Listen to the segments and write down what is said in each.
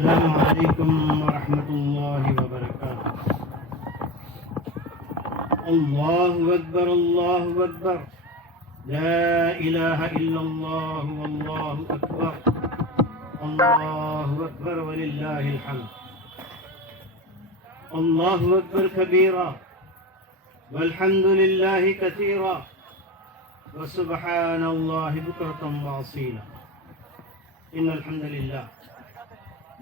السلام علیکم ورحمۃ اللہ وبرکاتہ۔ اللہ اکبر اللہ اکبر، لا الہ الا اللہ واللہ اکبر، اللہ اکبر وللہ الحمد۔ اللہ اکبر کبیرا والحمد للہ کثیرا وسبحان اللہ بکرۃ واصیلا۔ ان الحمد للہ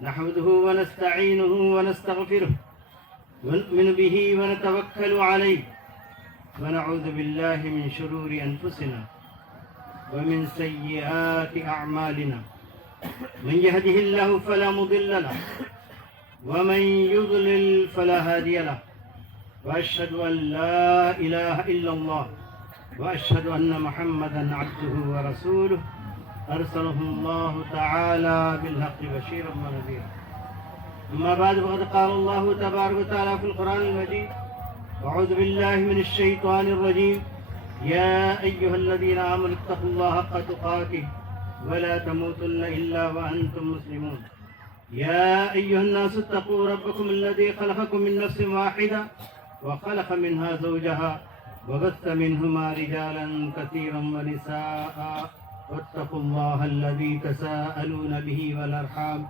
نحمده ونستعينه ونستغفره ونؤمن به ونتوكل عليه ونعوذ بالله من شرور أنفسنا ومن سيئات أعمالنا، من يهده الله فلا مضل له ومن يضلل فلا هادي له، وأشهد أن لا إله إلا الله وأشهد أن محمدا عبده ورسوله أرسله الله تعالى بالحق بشيرا ونذيرا۔ أما بعد فقد قال الله تبارك وتعالى في القرآن المجيد: أعوذ بالله من الشيطان الرجيم، يا أيها الذين آمنوا اتقوا الله حق تقاته ولا تموتن إلا وأنتم مسلمون۔ يا أيها الناس اتقوا ربكم الذي خلقكم من نفس واحدة وخلق منها زوجها وبث منهما رجالا كثيرا ونساء، واتقوا الله الذي تساءلون به والأرحام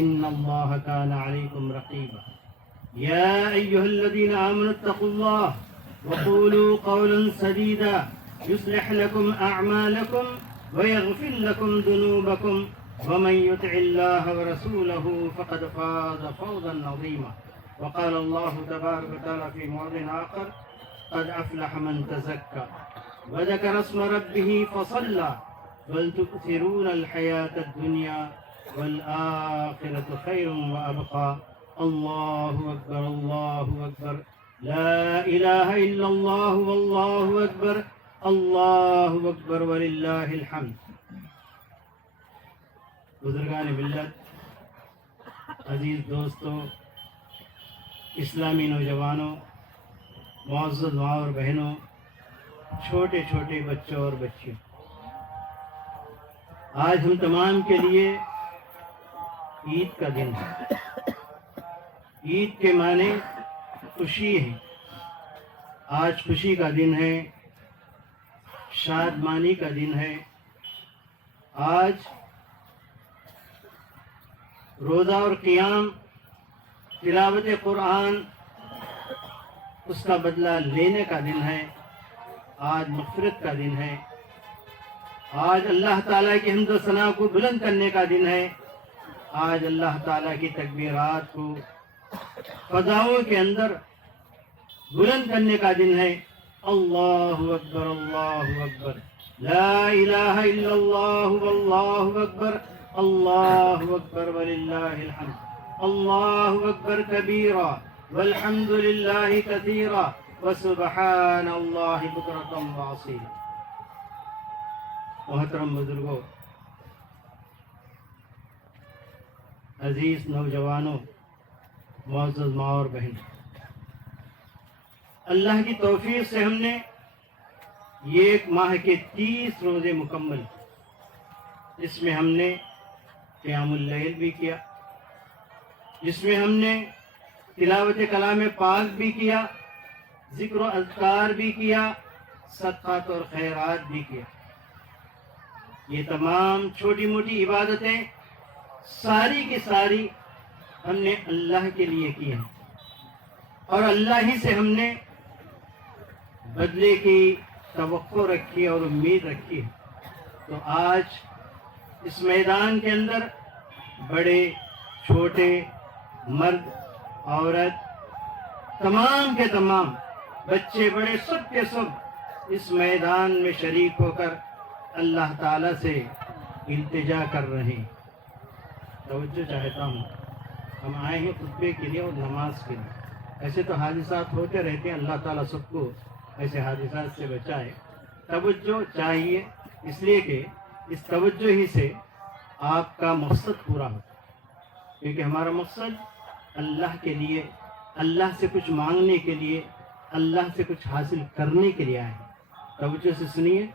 إن الله كان عليكم رقيبا۔ يا أيها الذين آمنوا اتقوا الله وقولوا قولا سديدا يصلح لكم أعمالكم ويغفر لكم ذنوبكم، ومن يطع الله ورسوله فقد فاز فوزا عظيما۔ وقال الله تبارك وتعالى في موضع آخر: قد أفلح من تزكى وذكر اسم ربه فصلى بل تؤثرون الحياة الدنيا والآخرة خير وأبقى۔ الله أكبر الله أكبر، لا إله إلا الله والله أكبر، الله أكبر ولله الحمد۔ بزرگان ملت، عزیز دوستوں، اسلامی نوجوانوں، معزز ماں اور بہنوں، چھوٹے چھوٹے بچوں اور بچیوں، آج ہم تمام کے لیے عید کا دن ہے۔ عید کے معنی خوشی ہے۔ آج خوشی کا دن ہے، شادمانی کا دن ہے۔ آج روزہ اور قیام، تلاوت قرآن، اس کا بدلہ لینے کا دن ہے۔ آج مغفرت کا دن ہے۔ آج اللہ تعالیٰ کی حمد و ثنا کو بلند کرنے کا دن ہے۔ آج اللہ تعالیٰ کی تکبیرات کو فضاؤں کے اندر بلند کرنے کا دن ہے۔ اللہ اکبر اللہ اکبر، لا الہ الا اللہ واللہ اکبر، اللہ اکبر وللہ الحمد۔ اللہ اکبر کبیرا والحمد للہ کثیرا وسبحان اللہ بکرۃ واصیلا۔ محترم بزرگوں، عزیز نوجوانوں، معزز ماں اور بہن، اللہ کی توفیق سے ہم نے یہ ایک ماہ کے 30 روزے مکمل، جس میں ہم نے قیام اللیل بھی کیا، جس میں ہم نے تلاوت کلام پاک بھی کیا، ذکر و اذکار بھی کیا، صدقات اور خیرات بھی کیا۔ یہ تمام چھوٹی موٹی عبادتیں ساری کی ساری ہم نے اللہ کے لیے کی ہیں، اور اللہ ہی سے ہم نے بدلے کی توقع رکھی اور امید رکھی ہے۔ تو آج اس میدان کے اندر بڑے چھوٹے، مرد عورت، تمام کے تمام، بچے بڑے، سب کے سب اس میدان میں شریک ہو کر اللہ تعالیٰ سے التجا کر رہے ہیں۔ توجہ چاہتا ہوں، ہم آئے ہیں خطبے کے لیے اور نماز کے لیے۔ ایسے تو حادثات ہوتے رہتے ہیں، اللہ تعالیٰ سب کو ایسے حادثات سے بچائے۔ توجہ چاہیے، اس لیے کہ اس توجہ ہی سے آپ کا مقصد پورا ہوتا ہے، کیونکہ ہمارا مقصد اللہ کے لیے، اللہ سے کچھ مانگنے کے لیے، اللہ سے کچھ حاصل کرنے کے لیے آئے ہیں۔ توجہ سے سنیے،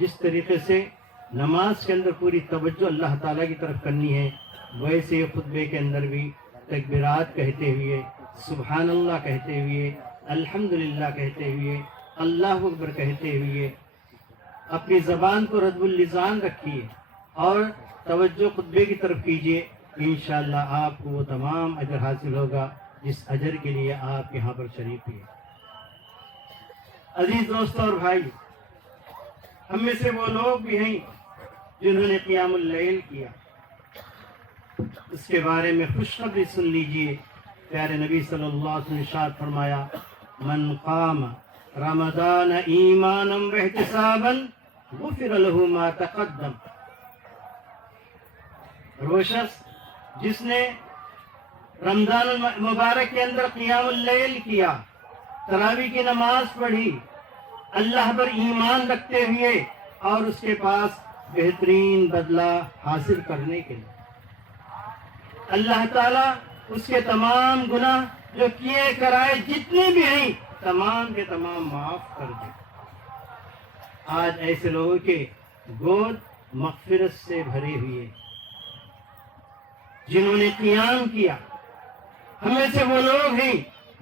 جس طریقے سے نماز کے اندر پوری توجہ اللہ تعالیٰ کی طرف کرنی ہے، ویسے خطبے کے اندر بھی تکبیرات کہتے ہوئے، سبحان اللہ کہتے ہوئے، الحمدللہ کہتے ہوئے، اللہ اکبر کہتے ہوئے اپنی زبان کو رطب اللسان رکھیے اور توجہ خطبے کی طرف کیجیے، انشاءاللہ آپ کو وہ تمام اجر حاصل ہوگا جس اجر کے لیے آپ یہاں پر شریک ہوئے۔ عزیز دوستوں اور بھائی، ہم میں سے وہ لوگ بھی ہیں جنہوں نے قیام اللیل کیا، اس کے بارے میں خوشخبری سن لیجئے۔ پیارے نبی صلی اللہ علیہ وسلم ارشاد فرمایا، من قام رمضان ایمانا واحتسابا غفر له ما تقدم۔ وہ شخص جس نے رمضان المبارک کے اندر قیام اللیل کیا، تراویح کی نماز پڑھی، اللہ پر ایمان رکھتے ہوئے اور اس کے پاس بہترین بدلہ حاصل کرنے کے لیے، اللہ تعالیٰ اس کے تمام گناہ جو کیے کرائے جتنے بھی ہیں تمام کے تمام معاف کر دے۔ آج ایسے لوگوں کے گود مغفرت سے بھرے ہوئے جنہوں نے قیام کیا، ہمیں سے وہ لوگ ہیں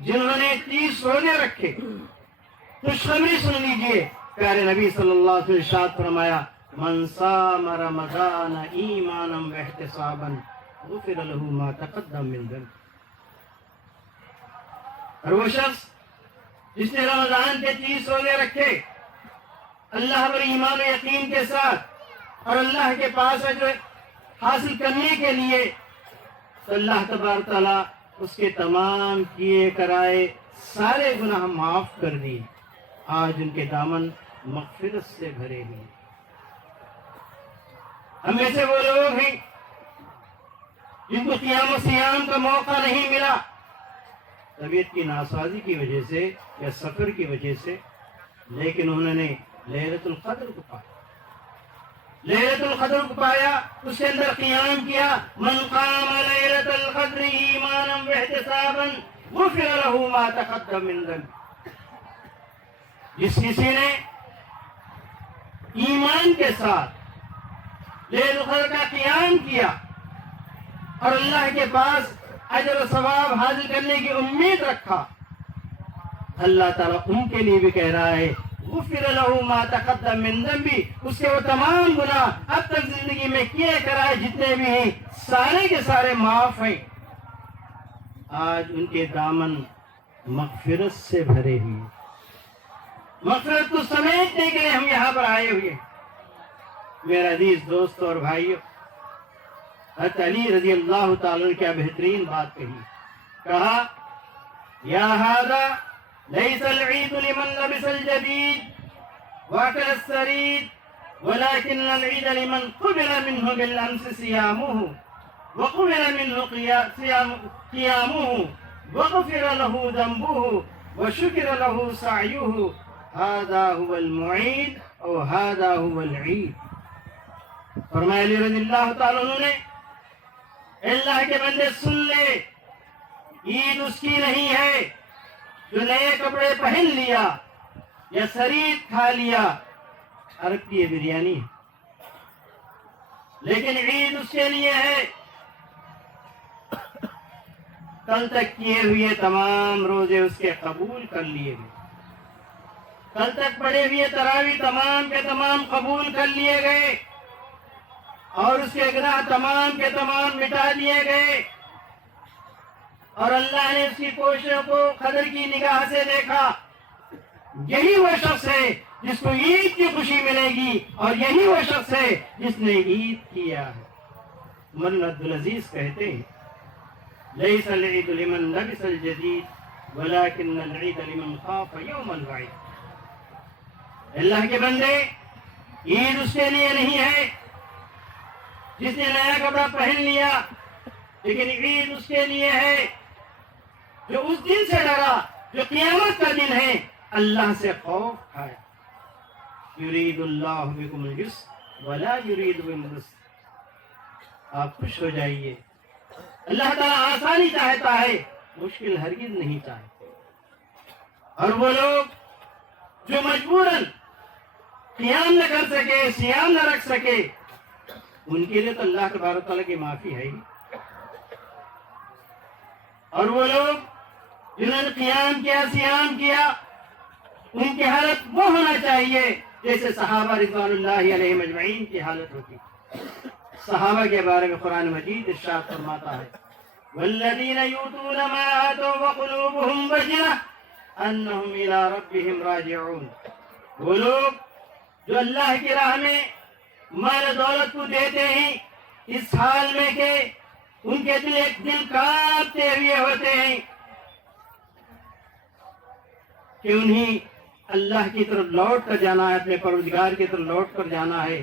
جنہوں نے 30 روزے رکھے۔ خوشخبری سن لیجئے، پیارے نبی صلی اللہ علیہ وسلم ارشاد فرمایا، من صام رمضان ایمانا واحتسابا غفر له ما تقدم من ذنب۔ اور وہ شخص جس نے رمضان کے 30 روزے رکھے اللہ پر ایمان و یقین کے ساتھ اور اللہ کے پاس اجر حاصل کرنے کے لیے، تو اللہ تبارک تعالیٰ اس کے تمام کیے کرائے سارے گناہ معاف کر دیے۔ آج ان کے دامن مغفرت سے بھرے ہوئے۔ ہم میں سے وہ لوگ ہیں جن کو قیام و سیام کا موقع نہیں ملا، طبیعت کی ناسازی کی وجہ سے یا سفر کی وجہ سے، لیکن انہوں نے لیلۃ القدر کو پایا، لیلۃ القدر کو پایا، اس کے اندر قیام کیا۔ من قام لیلۃ القدر ایمانا واحتسابا غفر له ما تقدم من ذنب۔ جس کسی نے ایمان کے ساتھ لیلۃ القدر کا قیام کیا اور اللہ کے پاس اجر و ثواب حاصل کرنے کی امید رکھا، اللہ تعالیٰ ان کے لیے بھی کہہ رہا ہے، غفر له ما تقدم من ذنبی، اس کے وہ تمام گناہ اب تک زندگی میں کیے کرائے جتنے بھی ہیں سارے کے سارے معاف ہیں۔ آج ان کے دامن مغفرت سے بھرے ہوئے، مغفرت کو سمیٹنے کے لیے ہم یہاں پر آئے ہوئے۔ میرے عزیز دوستوں اور بھائیوں، حضرت علی رضی اللہ تعالیٰ نے کیا بہترین بات کہی، کہا، یا ھذا لیس العید لمن لبس الجدید واکل السرید ولكن العید لمن قبل منه بالامس صیامه وقبل منه قیامه وغفر له ذنبه وشکر له سعیه هذا هو المعید او هذا هو العید۔ فرمایا علی رضی اللہ تعالیٰ عنہ نے، اللہ کے بندے سن لے، عید اس کی نہیں ہے جو نئے کپڑے پہن لیا یا سرید کھا لیا، عرب کی یہ بریانی ہے، لیکن عید اس کے لیے ہے کل تک کیے ہوئے تمام روزے اس کے قبول کر لیے گئے، کل تک پڑھے ہوئے تراویح تمام کے تمام قبول کر لیے گئے اور اس کے گناہ تمام کے تمام مٹا دیے گئے، اور اللہ نے اس کی کوششوں کو قدر کی نگاہ سے دیکھا۔ یہی وہ شخص ہے جس کو عید کی خوشی ملے گی، اور یہی وہ شخص ہے جس نے عید کیا ہے۔ عمر بن عبدالعزیز کہتے ہیں، لیس العید لمن لبس الجدید ولكن العید لمن خاف یوم الوعید۔ اللہ کے بندے، عید اس کے لیے نہیں ہے جس نے نیا کپڑا پہن لیا، لیکن عید اس کے لیے ہے جو اس دن سے ڈرا جو قیامت کا دن ہے، اللہ سے خوف کھایا۔ یرید اللہ بکم الیسر ولا یرید بکم العسر۔ آپ خوش ہو جائیے، اللہ تعالیٰ آسانی چاہتا ہے، مشکل ہرگز نہیں چاہتا۔ اور وہ لوگ جو مجبوراً قیام نہ کر سکے، سیام نہ رکھ سکے، ان کے لیے تو اللہ تبارک تعالیٰ کی معافی ہے ہی۔ اور وہ لوگ جنہوں نے قیام کیا، سیام کیا، ان کی حالت وہ ہونا چاہیے جیسے صحابہ رضوان اللہ علیہم اجمعین کی حالت ہوتی۔ صحابہ کے بارے میں قرآن مجید ارشاد فرماتا ہے والذین یؤتون ما آتوا وقلوبهم وجلة انہم الی ربہم راجعون۔ وہ لوگ جو اللہ کی راہ میں مال دولت کو دیتے ہیں اس حال میں کہ ان کے دل کانپتے ہوئے ہوتے ہیں کہ انہیں اللہ کی طرف لوٹ کر جانا ہے، اپنے پروردگار کی طرف لوٹ کر جانا ہے۔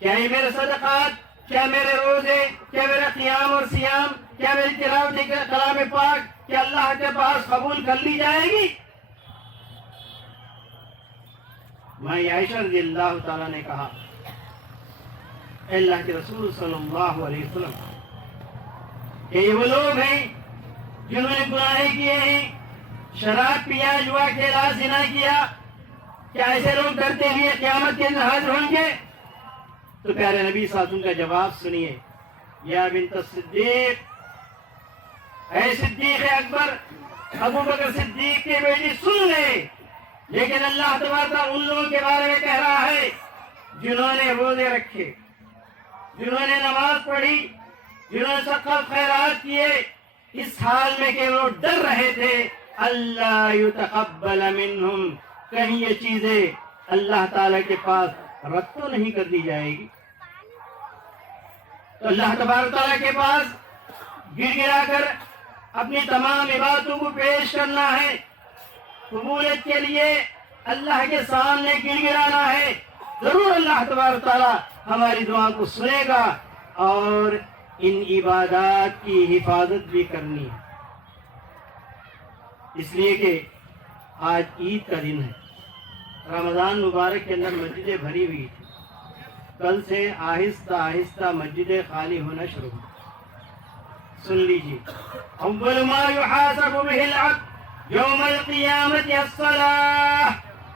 کیا یہ میرے صدقات، کیا میرے روزے، کیا میرا قیام اور سیام، کیا میری تلاوت کلام پاک کیا اللہ کے پاس قبول کر لی جائے گی؟ میں عائشہ رضی اللہ تعالیٰ نے کہا اے اللہ کے رسول صلی اللہ علیہ وسلم کہ یہ وہ لوگ ہیں جنہوں نے گناہیں کیے ہیں، شراب پیا، جوا کھیلا، زنا کیا، کیا ایسے لوگ ڈرتے ہوئے قیامت کے دن حاضر ہوں گے؟ تو پیارے نبی صلی اللہ علیہ وسلم کا جواب سنیے، یا بنت الصدیق، اے صدیق اکبر، ابو بکر صدیق کے بیٹی سن لے، لیکن اللہ تبارک ان لوگوں کے بارے میں کہہ رہا ہے جنہوں نے روزے رکھے، جنہوں نے نماز پڑھی، جنہوں نے صدقہ خیرات کیے، اس حال میں کہ وہ ڈر رہے تھے اللہ یتقبل منہم، کہیں یہ چیزیں اللہ تعالی کے پاس رد تو نہیں کر دی جائے گی۔ تو اللہ تبارک تعالیٰ کے پاس گر گرا کر اپنی تمام عبادتوں کو پیش کرنا ہے، قبولیت کے لیے اللہ کے سامنے گر گرانا ہے۔ ضرور اللہ تبارک تعالیٰ ہماری دعا کو سنے گا اور ان عبادات کی حفاظت بھی کرنی ہے۔ اس لیے کہ آج عید کا دن ہے، رمضان مبارک کے اندر مسجدیں بھری ہوئی تھی، کل سے آہستہ آہستہ مسجدیں خالی ہونا شروع ہوئی۔ سن لیجیے، اول ما یحاسب به العبد یوم القیامت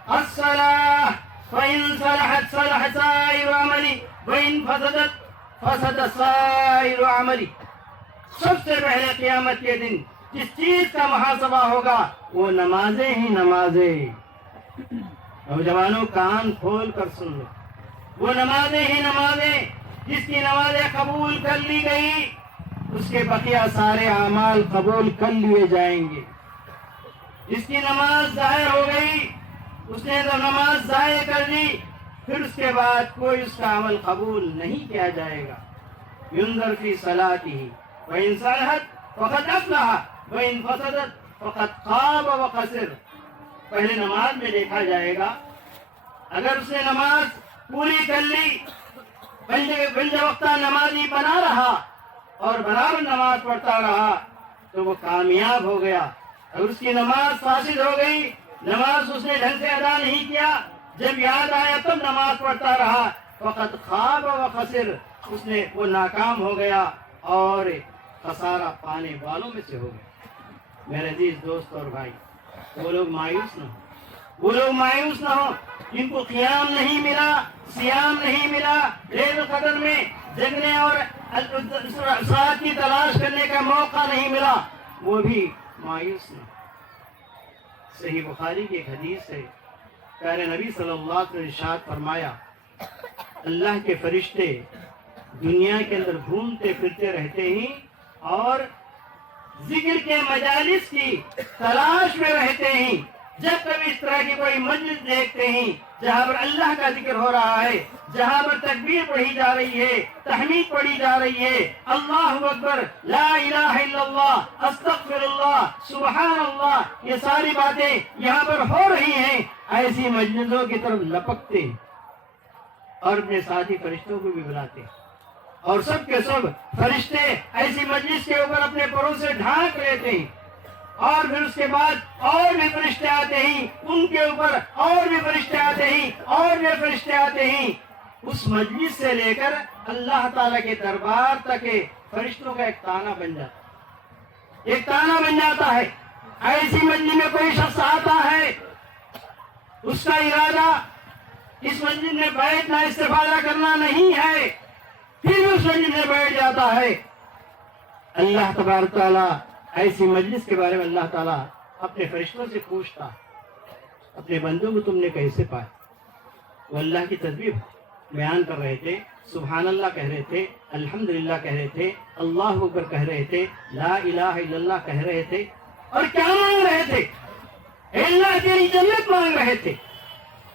الصلاۃ فإن صلحت صلح سائر عملی وإن فسدت فسد سائر عملی۔ سب سے پہلے قیامت کے دن جس چیز کا محاسبہ ہوگا وہ نمازیں ہی نمازیں۔ نوجوانوں کان کھول کر سن لو، وہ نمازیں ہی نمازیں، جس کی نمازیں قبول کر لی گئی اس کے بقیہ سارے اعمال قبول کر لیے جائیں گے۔ جس کی نماز ضائع ہو گئی، اس نے تو نماز ضائع کر دی، پھر اس کے بعد کوئی اس کا عمل قبول نہیں کیا جائے گا۔ ينظر في صلاته وإن صلحت فقد أفلح وإن فسدت فقد خاب وخسر۔ پہلے نماز میں دیکھا جائے گا، اگر اس نے نماز پوری کر لی، بنج وقتہ نمازی بنا رہا اور برابر نماز پڑھتا رہا تو وہ کامیاب ہو گیا۔ اگر اس کی نماز فاسد ہو گئی، نماز اس نے ڈھنگ سے ادا نہیں کیا، جب یاد آیا تب نماز پڑھتا رہا، فقط خواب و خسر، اس نے وہ ناکام ہو گیا اور خسارہ پانے والوں میں سے ہو گیا۔ میرے عزیز دوست اور بھائی، وہ لوگ مایوس نہ ہوں، وہ لوگ مایوس نہ ہوں جن کو قیام نہیں ملا، سیام نہیں ملا، لیل القدر میں جگنے اور ساتھ کی تلاش کرنے کا موقع نہیں ملا، وہ بھی مایوس نہ ہوں۔ صحیح بخاری کی ایک حدیث ہے، پیارے نبی صلی اللہ علیہ وسلم نے ارشاد فرمایا اللہ کے فرشتے دنیا کے اندر گھومتے پھرتے رہتے ہیں اور ذکر کے مجالس کی تلاش میں رہتے ہیں۔ جب کبھی اس طرح کی کوئی مجلس دیکھتے ہیں جہاں پر اللہ کا ذکر ہو رہا ہے، جہاں پر تکبیر پڑھی جا رہی ہے، تحمید پڑھی جا رہی ہے، اللہ اکبر، لا الہ الا اللہ، استغفر اللہ، سبحان اللہ، یہ ساری باتیں یہاں پر ہو رہی ہیں، ایسی مجلسوں کی طرف لپکتے ہیں اور اپنے ساتھی فرشتوں کو بھی بلاتے ہیں، اور سب کے سب فرشتے ایسی مجلس کے اوپر اپنے پروں سے ڈھانک لیتے ہیں، اور پھر اس کے بعد اور بھی فرشتے آتے ہیں ان کے اوپر، اور بھی فرشتے آتے ہیں، اور بھی فرشتے آتے ہیں۔ اس مجلس سے لے کر اللہ تعالیٰ کے دربار تک فرشتوں کا ایک تانا بن جاتا ہے، ایک تانا بن جاتا ہے۔ ایسی مجلس میں کوئی شخص آتا ہے، اس کا ارادہ اس مسجد میں بیٹھنا استفادہ کرنا نہیں ہے، پھر بھی اس مسجد میں بیٹھ جاتا ہے۔ اللہ تبارک تعالیٰ ایسی مجلس کے بارے میں اللہ تعالیٰ اپنے فرشتوں سے پوچھتا، اپنے بندوں کو تم نے کیسے پایا؟ وہ اللہ کی تسبیح بیان کر رہے تھے، سبحان اللہ کہہ رہے تھے، الحمدللہ کہہ رہے تھے، اللہ اکبر کہہ رہے تھے، لا الہ الا اللہ کہہ رہے تھے، اور کیا مانگ رہے تھے؟ اے اللہ تیری جنت مانگ رہے تھے۔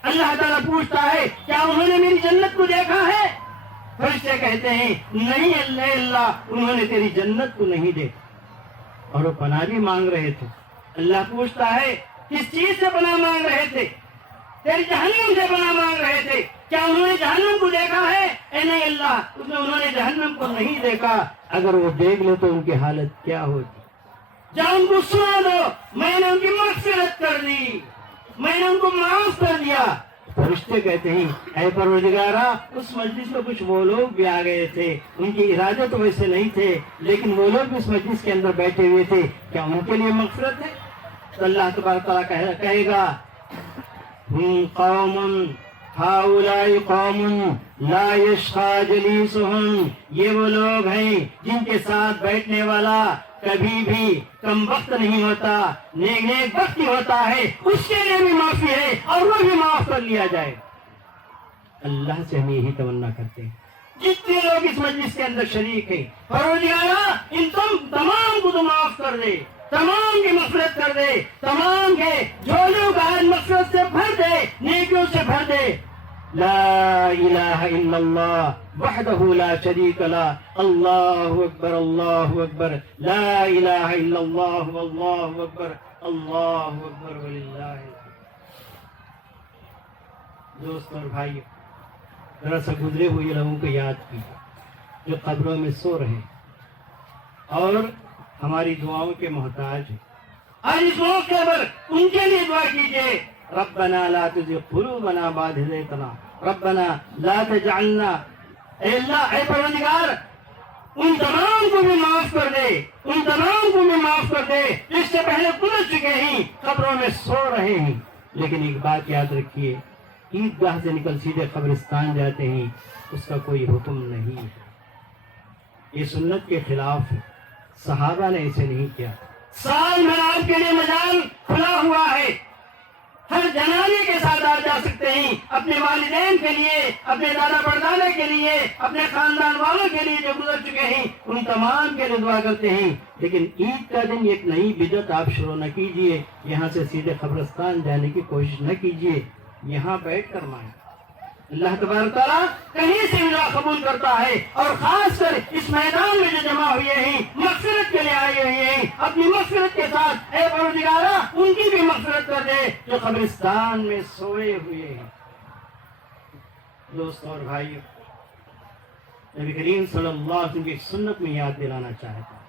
اللہ تعالیٰ پوچھتا ہے کیا انہوں نے میری جنت کو دیکھا ہے؟ فرشتے کہتے ہیں نہیں اللہ انہوں نے تیری جنت کو نہیں دیکھا، اور وہ پناہ بھی مانگ رہے تھے۔ اللہ پوچھتا ہے کس چیز سے پناہ مانگ رہے تھے؟ تیری جہنم سے پناہ مانگ رہے تھے، کیا انہوں نے جہنم کو دیکھا ہے؟ اے نہیں اللہ انہوں نے جہنم کو نہیں دیکھا، اگر وہ دیکھ لے تو ان کی حالت کیا ہوتی؟ جب ان کو سنا دو میں نے ان کی مغفرت کر دی، میں نے ان کو معاف کر دیا۔ فرشتے کہتے ہیں اے پروردگارا اس مجلس میں کچھ وہ لوگ بھی آ گئے تھے، ان کی ارادے تو ویسے نہیں تھے، لیکن وہ لوگ بھی اس مجلس کے اندر بیٹھے ہوئے تھے، کیا ان کے لیے مغفرت ہے؟ تو اللہ تبارک تعالیٰ کہے گا ہم قوم ہؤلاء قوم لا یشقی جلیسہم، یہ وہ لوگ ہیں جن کے ساتھ بیٹھنے والا کبھی بھی کم وقت نہیں ہوتا، نیک وقت ہی ہوتا ہے، اس کے لیے بھی معافی ہے اور وہ بھی معاف کر لیا جائے۔ اللہ سے ہم یہی تمنا کرتے ہیں جتنے لوگ اس مجلس کے اندر شریک ہیں، پروردگارا ان تمام کو تو معاف کر دے، تمام کی مغفرت کر دے، تمام کے جھولوں کا مغفرت سے بھر دے، نیکیوں سے بھر دے۔ لا الہ الا اللہ وحدہ لا شریک لہ، اللہ اکبر اللہ اکبر، لا الہ الا اللہ واللہ اکبر، اللہ اکبر وللہ الحمد۔ دوست اور بھائی، ذرا سا گزرے ہوئے لوگوں کو یاد کیجیے جو قبروں میں سو رہے اور ہماری دعاؤں کے محتاج ہیں، اور اس موقع پر ان کے لیے دعا کیجیے، ربنا لا تزغ قلوبنا بعد إذ هديتنا ربنا لا تجعلنا، اے اللہ اے پروردگار ان تمام کو بھی معاف کر دے، ان تمام کو بھی معاف کر دے جس سے پہلے گزر چکے ہیں، قبروں میں سو رہے ہیں۔ لیکن ایک بات یاد رکھیے، عیدگاہ سے نکل سیدھے قبرستان جاتے ہیں، اس کا کوئی حکم نہیں ہے، یہ سنت کے خلاف ہے، صحابہ نے اسے نہیں کیا۔ سال میں آپ کے لیے مجال کھلا ہوا ہے، ہر جنازے کے ساتھ آپ جا سکتے ہیں، اپنے والدین کے لیے، اپنے دادا پردادا کے لیے، اپنے خاندان والوں کے لیے جو گزر چکے ہیں ان تمام کے لیے دعا کرتے ہیں۔ لیکن عید کا دن ایک نئی بدعت آپ شروع نہ کیجئے، یہاں سے سیدھے قبرستان جانے کی کوشش نہ کیجئے، یہاں بیٹھ کر مائیں۔ اللہ تبارک تعالیٰ کہیں سے دعا قبول کرتا ہے، اور خاص کر اس میدان میں جو جمع ہوئے ہیں مغفرت کے لیے آئے ہوئے ہیں، اپنی مغفرت کے ساتھ اے پروردگارا ان کی بھی مغفرت کر دے جو قبرستان میں سوئے ہوئے ہیں۔ دوستوں اور بھائیوں، نبی کریم صلی اللہ علیہ وسلم کی سنت میں یاد دلانا چاہتا ہوں۔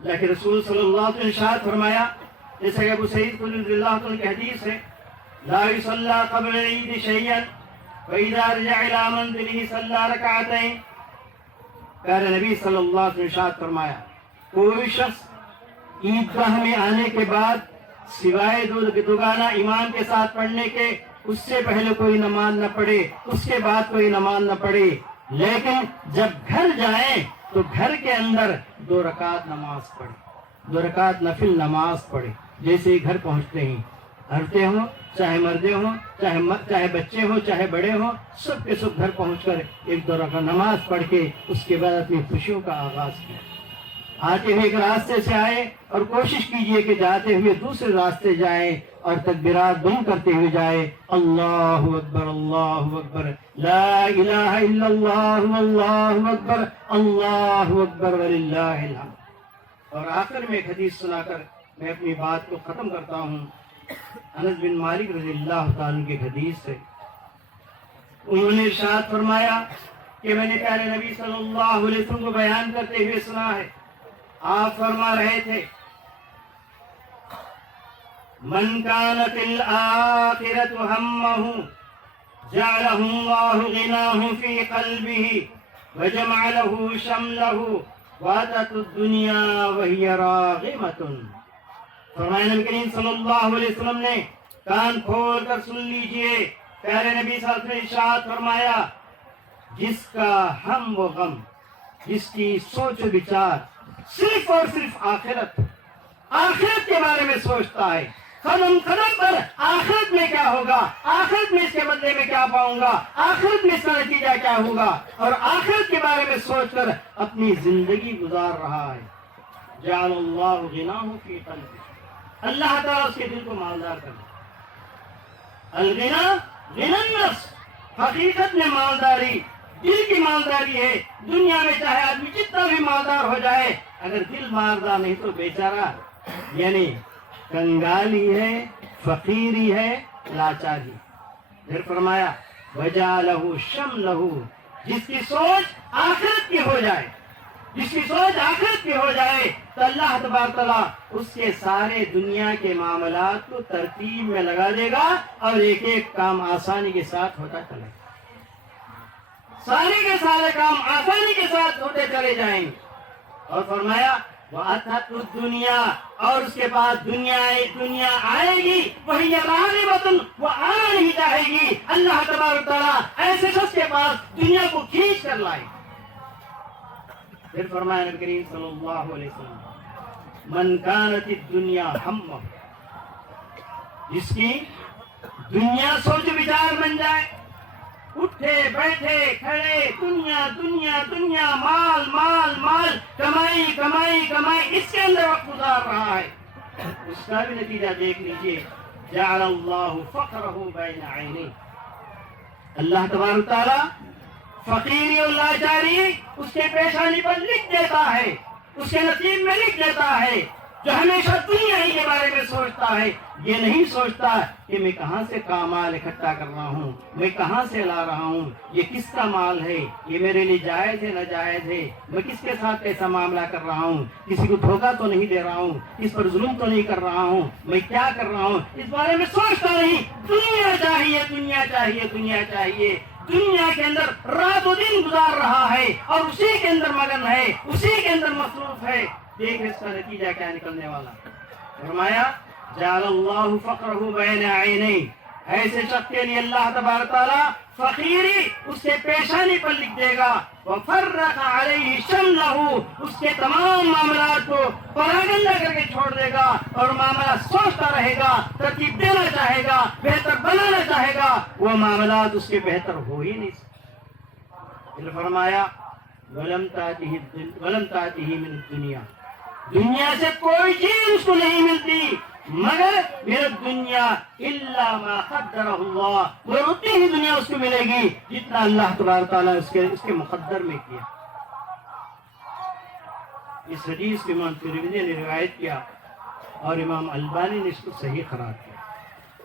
اللہ کے رسول صلی اللہ علیہ وسلم نے ارشاد فرمایا، جیسے کہ ابو سعید خدری رضی اللہ عنہ کی حدیث ہے، لا يصلى قبل العيد شيئا فإذا رجع إلى منزله صلى ركعتين۔ پیارے نبی صلی اللہ علیہ وسلم نے ارشاد فرمایا کوئی شخص عیدگاہ میں آنے کے بعد سوائے دوگانہ امام کے ساتھ پڑھنے کے اس سے پہلے کوئی نماز نہ پڑھے، اس کے بعد کوئی نماز نہ پڑھے، لیکن جب گھر جائیں تو گھر کے اندر 2 رکعت نماز پڑھے، 2 رکعت نفل نماز پڑھے۔ جیسے ہی گھر پہنچتے ہیں، عورتیں ہوں چاہے مردے ہوں، چاہے بچے ہوں چاہے بڑے ہوں، سب کے سب گھر پہنچ کر 1-2 رکعت نماز پڑھ کے اس کے بعد اپنی خوشیوں کا آغاز کیا۔ آتے ہوئے ایک راستے سے آئے اور کوشش کیجئے کہ جاتے ہوئے دوسرے راستے جائیں اور تکبیرات بند کرتے ہوئے جائیں، اللہ اکبر اللہ اکبر، لا الہ الا اللہ اللہ اکبر، اللہ اکبر وللہ الحمد۔ اور آخر میں ایک حدیث سنا کر میں اپنی بات کو ختم کرتا ہوں۔ انس بن مالک رضی اللہ تعالیٰ کی حدیث ہے، انہوں نے ارشاد فرمایا کہ میں نے پیارے نبی صلی اللہ علیہ وسلم کو بیان کرتے ہوئے سنا ہے، آپ فرما رہے تھے من كانت الآخرة همه جعله الله غناه في قلبه وجمع له شمله واتت الدنيا وهي راغمة۔ فرمایا نبی کریم صلی اللہ علیہ وسلم نے کان کھول کر سن لیجئے، پیارے نبی صلی اللہ علیہ وسلم نے ارشاد فرمایا جس کا ہم و غم، جس کی سوچ و بچار صرف اور صرف آخرت کے بارے میں سوچتا ہے، قدم قدم پر آخرت میں کیا ہوگا، آخرت میں اس کے بدلے میں کیا پاؤں گا، آخرت میں اس کا نتیجہ کیا ہوگا، اور آخرت کے بارے میں سوچ کر اپنی زندگی گزار رہا ہے، جعل اللہ غناہ فی قلبہ، اللہ تعالیٰ اس کے دل کو مالدار کر دے۔ الغنا غنى النفس، حقیقت میں مالداری دل کی مالداری ہے۔ دنیا میں چاہے آدمی جتنا بھی مالدار ہو جائے، اگر دل مالدار نہیں تو بیچارہ یعنی کنگالی ہے، فقیری ہے، لاچاری۔ پھر فرمایا وَجَعَلَهُ شَمْلَهُ، جس کی سوچ آخرت کی ہو جائے، جس کی سوچ آخرت کی ہو جائے تو اللہ تبارک تعالیٰ اس کے سارے دنیا کے معاملات کو ترتیب میں لگا دے گا اور ایک ایک کام آسانی کے ساتھ ہوتا چلے گا، سارے کے سارے کام آسانی کے ساتھ ہوتے چلے جائیں گے۔ اور فرمایا وَأَتَتْهُ الدُّنْيَا، اور اس کے پاس دنیا آئے گی، وہی راغبۃ، وہ آنا نہیں چاہے گی۔ اللہ تبارک تعالیٰ ایسے شخص کے پاس دنیا کو کھینچ کر لائے۔ پھر فرمایا نبی کریم صلی اللہ علیہ وسلم من کانت الدنیا ہمہ، جس کی دنیا سوچ وچار بن جائے، اٹھے بیٹھے کھڑے دنیا دنیا دنیا، مال مال مال، کمائی کمائی کمائی، اس کے اندر وقت گزار رہا ہے، اس کا بھی نتیجہ دیکھ لیجئے جعل اللہ فقرہ بین عینیہ، اللہ تبارک تعالیٰ فقیری اور لاچاری اس کے پیشانی پر لکھ دیتا ہے، اس کے نصیب میں لکھ دیتا ہے۔ جو ہمیشہ دنیا ہی کے بارے میں سوچتا ہے، یہ نہیں سوچتا کہ میں کہاں سے مال اکٹھا کر رہا ہوں، میں کہاں سے لا رہا ہوں، یہ کس کا مال ہے، یہ میرے لیے جائز ہے ناجائز ہے، میں کس کے ساتھ ایسا معاملہ کر رہا ہوں، کسی کو دھوکہ تو نہیں دے رہا ہوں، کس پر ظلم تو نہیں کر رہا ہوں، میں کیا کر رہا ہوں، اس بارے میں سوچتا نہیں۔ دنیا چاہیے دنیا چاہیے دنیا چاہیے، دنیا کے اندر رات و دن گزار رہا ہے اور اسی کے اندر مگن ہے، اسی کے اندر مصروف ہے۔ دیکھ اس کا نتیجہ کیا نکلنے والا۔ فرمایا جعل اللہ فقرہ بین عینیہ، ایسے شخص کے لیے اللہ تبارک تعالیٰ فقیری اس کے پیشانی پر لکھ دے گا، وفرق علیہ شملہ، اس کے تمام معاملات کو پراگندہ کر کے چھوڑ دے گا اور معاملہ سوچتا رہے گا، ترتیب دینا چاہے گا، بہتر بنانا چاہے گا، وہ معاملات اس کے بہتر ہو ہی نہیں سکتے۔ پھر فرمایا ولم تأتہ من الدنیا، دنیا سے کوئی چیز اس کو نہیں ملتی مگر میرا دنیا الا ما قدرہ اللہ، وہ اتنی ہی دنیا اس کو ملے گی جتنا اللہ تبارک تعالیٰ اس کے مقدر میں کیا۔ اس حدیث کو امام ترمذی نے روایت کیا اور امام البانی نے اس کو صحیح قرار کیا۔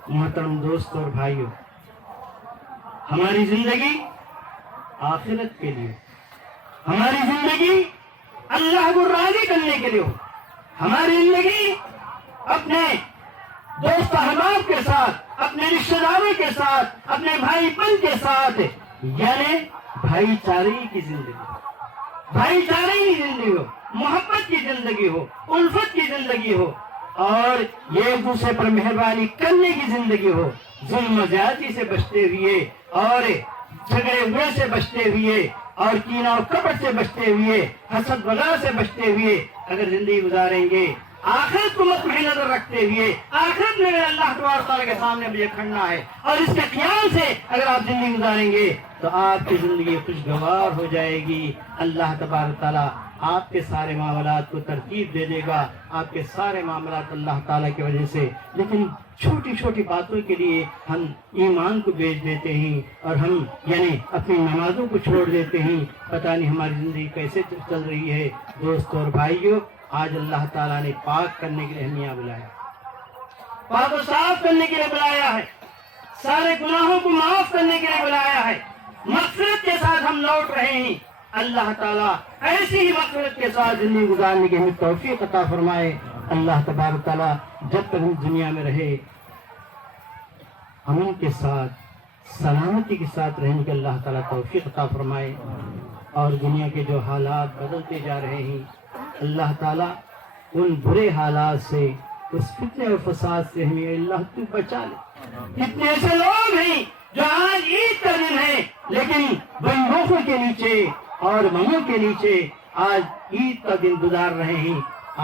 محترم دوست اور بھائیوں، ہماری زندگی آخرت کے لیے، ہماری زندگی اللہ کو راضی کرنے کے لیے ہو، ہماری زندگی اپنے دوست احباب کے ساتھ، اپنے رشتہ داروں کے ساتھ، اپنے بھائی بہن کے ساتھ، یعنی بھائی چارے کی زندگی، بھائی چارے کی زندگی ہو، محبت کی زندگی ہو، الفت کی زندگی ہو، اور ایک دوسرے پر مہربانی کرنے کی زندگی ہو، ظلم و زیادتی سے بچتے ہوئے اور جھگڑے ہوئے سے بچتے ہوئے اور کینہ اور کپٹ سے بچتے ہوئے، حسد وغیرہ سے بچتے ہوئے اگر زندگی گزاریں گے، آخرت کو مطمئن نظر رکھتے ہوئے، آخرت میں اللہ تبارک تعالیٰ کے سامنے مجھے کھڑنا ہے اور اس کے خیال سے اگر آپ زندگی گزاریں گے تو آپ کی زندگی خوشگوار ہو جائے گی۔ اللہ تبارک تعالیٰ آپ کے سارے معاملات کو ترتیب دے دے گا، آپ کے سارے معاملات اللہ تعالیٰ کی وجہ سے۔ لیکن چھوٹی چھوٹی باتوں کے لیے ہم ایمان کو بیچ دیتے ہیں اور ہم یعنی اپنی نمازوں کو چھوڑ دیتے ہیں، پتہ نہیں ہماری زندگی کیسے چل رہی ہے۔ دوستوں اور بھائیوں، آج اللہ تعالیٰ نے پاک کرنے کے لیے ہمیں یہاں بلایا، پاک و صاف کرنے کے لیے بلایا ہے، سارے گناہوں کو معاف کرنے کے لیے بلایا ہے، مغفرت کے ساتھ ہم لوٹ رہے ہیں۔ اللہ تعالیٰ ایسی ہی مغفرت کے ساتھ زندگی گزارنے کی ہمیں توفیق عطا فرمائے۔ اللہ تبارک تعالیٰ جب تک ہم دنیا میں رہے امن کے ساتھ سلامتی کے ساتھ رہنے کی اللہ تعالیٰ توفیق عطا فرمائے۔ اور دنیا کے جو حالات بدلتے جا رہے ہیں، اللہ تعالیٰ ان برے حالات سے، اس فتنے اور فساد سے ہمیں اللہ تو بچا لے۔ کتنے ایسے لوگ ہیں جو آج عید کا دن ہے لیکن بندوقوں کے نیچے اور بموں کے نیچے آج عید کا دن گزار رہے ہیں،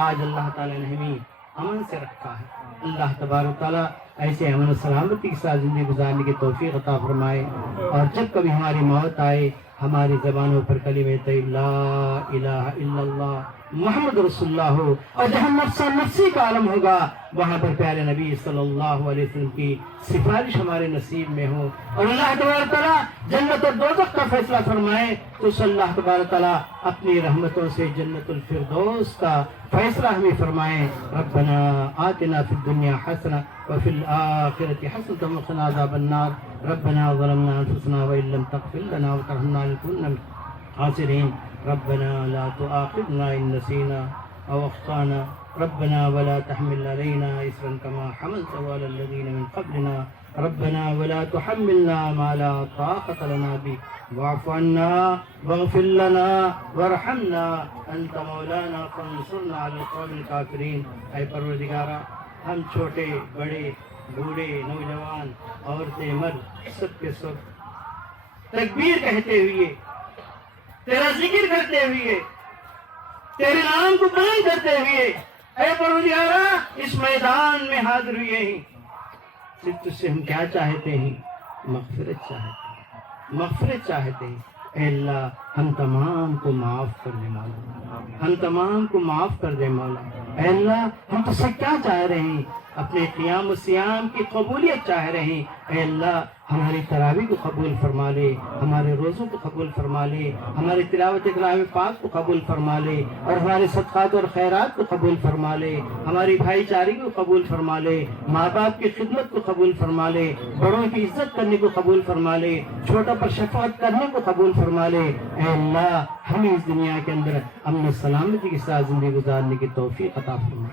آج اللہ تعالیٰ نے ہمیں امن سے رکھا ہے۔ اللہ تبارک تعالیٰ ایسے امن و سلامتی کے ساتھ زندگی گزارنے کی توفیق عطا فرمائے، اور جب کبھی ہماری موت آئے ہماری زبانوں پر کلمہ طیب لا الہ الا اللہ محمد رسول اللہ ہو، اور جہاں نفسا نفسی کا عالم ہوگا وہاں پر پیارے نبی صلی اللہ علیہ وسلم کی سفارش ہمارے نصیب میں ہو، اور اللہ تبارک تعالیٰ جنت اور دوزخ کا فیصلہ فرمائے تو صلی اللہ تبارک تعالیٰ اپنی رحمتوں سے جنت الفردوس کا فیصلہ ہمیں فرمائے۔ ربنا آتنا فی الدنیا حسنہ وفی الآخرة حسنة وقنا عذاب النار ربنا ظلمنا انفسنا وان لم تغفر لنا وترحمنا لنكونن من الخاسرين ربنا لا تؤاخذنا ان نسينا او اخطانا ربنا ولا تحمل علينا إصرا كما حملته على الذين من قبلنا ربنا ولا تحملنا ما لا طاقة لنا به واعف عنا واغفر لنا وارحمنا أنت مولانا فانصرنا على القوم الكافرين۔ اے پروردگارا، ہم چھوٹے بڑے بوڑھے نوجوان عورتیں مرد سب کے سب تکبیر کہتے ہوئے، تیرا ذکر کرتے ہوئے، تیرے نام کو بلند کرتے ہوئے اے پروردگارا اس میدان میں حاضر ہوئے ہیں۔ صرف تجھ سے ہم کیا چاہتے ہیں؟ مغفرت چاہتے ہیں، مغفرت چاہتے ہیں۔ اے اللہ ہم تمام کو معاف کر دے مولا، ہم تمام کو معاف کر دے مولا۔ اے اللہ ہم تجھ سے کیا چاہ رہے ہیں؟ اپنے قیام و سیام کی قبولیت چاہ رہے ہیں۔ اے اللہ ہماری تراویح کو قبول فرما لے، ہمارے روزوں کو قبول فرما لے، ہماری تلاوت کلام پاک کو قبول فرما لے، اور ہمارے صدقات اور خیرات کو قبول فرما لے، ہماری بھائی چارگی کو قبول فرما لے، ماں باپ کی خدمت کو قبول فرما لے، بڑوں کی عزت کرنے کو قبول فرما لے، چھوٹوں پر شفقت کرنے کو قبول فرما لے۔ اے اللہ ہمیں اس دنیا کے اندر امن و سلامتی کے ساتھ زندگی گزارنے کی توفیق عطا فرما۔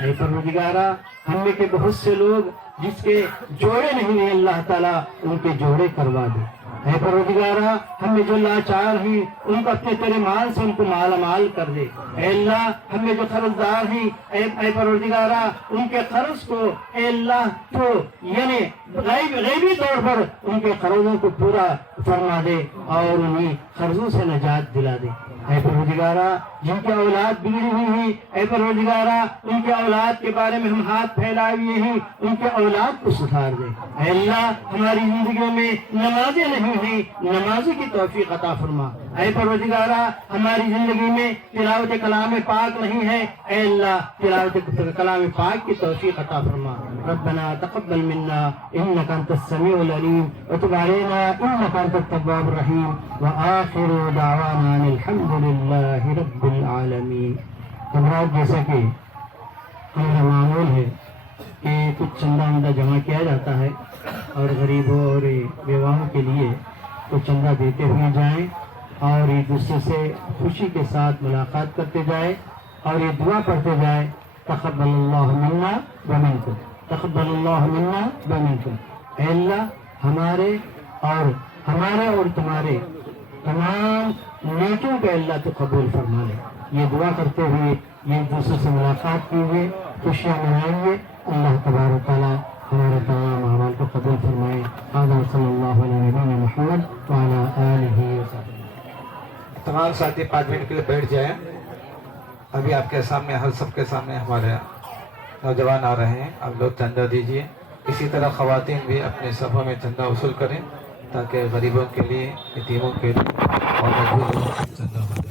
اے پروردگارا، ہم میں کے بہت سے لوگ جس کے جوڑے نہیں ہیں اللہ تعالیٰ ان کے جوڑے کروا دے۔ اے پروردگارا، ہم میں جو لاچار ہیں ان کو اپنے تیرے مال سے ان کو مالا مال کر دے۔ اے اللہ ہم میں جو قرض دار ہیں اے پروردگارا ان کے قرض کو اے اللہ تو یعنی غیبی طور پر ان کے قرضوں کو پورا فرما دے اور انہیں قرضوں سے نجات دلا دے۔ اے پروردگارا، جن کے اولاد بگڑی ہوئی ہیں اے پروردگارا ان کے اولاد کے بارے میں ہم ہاتھ پھیلائے ہوئے ہیں، ان کے اولاد کو سدھار دے۔ اے اللہ ہماری زندگیوں میں نمازیں نہیں ہیں، نمازی کی توفیق عطا فرما۔ اے پروردگارا، ہماری زندگی میں تلاوت کلام پاک نہیں ہے، اے اللہ تلاوت کلام پاک کی توفیق عطا فرما۔ ربنا تقبل منا انك انت السميع العليم وتب علينا انك انت التواب الرحيم واخر دعوانا ان الحمد لله رب العالمين۔ حضرات، جیسا کہ ہمارا معمول ہے کہ کچھ چندہ وندہ جمع کیا جاتا ہے اور غریبوں اور بیواؤں کے لیے کچھ چندہ دیتے ہوئے جائیں اور ایک دوسرے سے خوشی کے ساتھ ملاقات کرتے جائیں اور یہ دعا پڑھتے جائیں، تقبل اللہ منا ومنکم، تقبل اللہ منا ومنکم۔ اے اللہ ہمارے اور تمہارے تمام نیکیوں کا اللہ تو قبول فرما لے۔ یہ دعا کرتے ہوئے یہ ایک دوسرے سے ملاقات کیجیے، خوشیاں منائیے۔ اللہ تبارک تعالیٰ ہمارے تمام اعمال کو قبول فرمائے۔ آدم صلی اللہ علیہ نبینا محمد وعلی آلہ وصحبہ۔ تمام ساتھی 5 منٹ کے لیے بیٹھ جائیں۔ ابھی آپ کے سامنے سب کے سامنے ہمارے نوجوان آ رہے ہیں، آپ لوگ چندہ دیجیے۔ اسی طرح خواتین بھی اپنے صفوں میں چندہ وصول کریں تاکہ غریبوں کے لیے، یتیموں کے لیے اور چندہ ہو جائے۔